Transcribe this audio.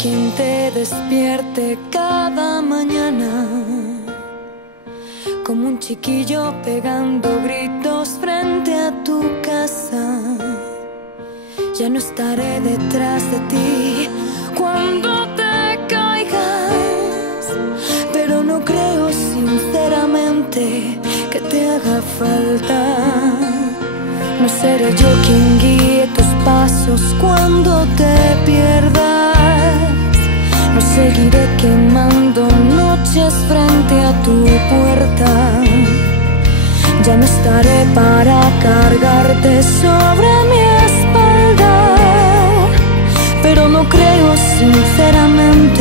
quien te despierte cada mañana, como un chiquillo pegando gritos frente a tu casa. Ya no estaré detrás de ti cuando te caigas, pero no creo sinceramente que te haga falta. No seré yo quien guíe tus pasos cuando te pierdas. No seguiré quemando noches frente a tu puerta. Ya no estaré para cargarte sobre mi espalda, pero no creo sinceramente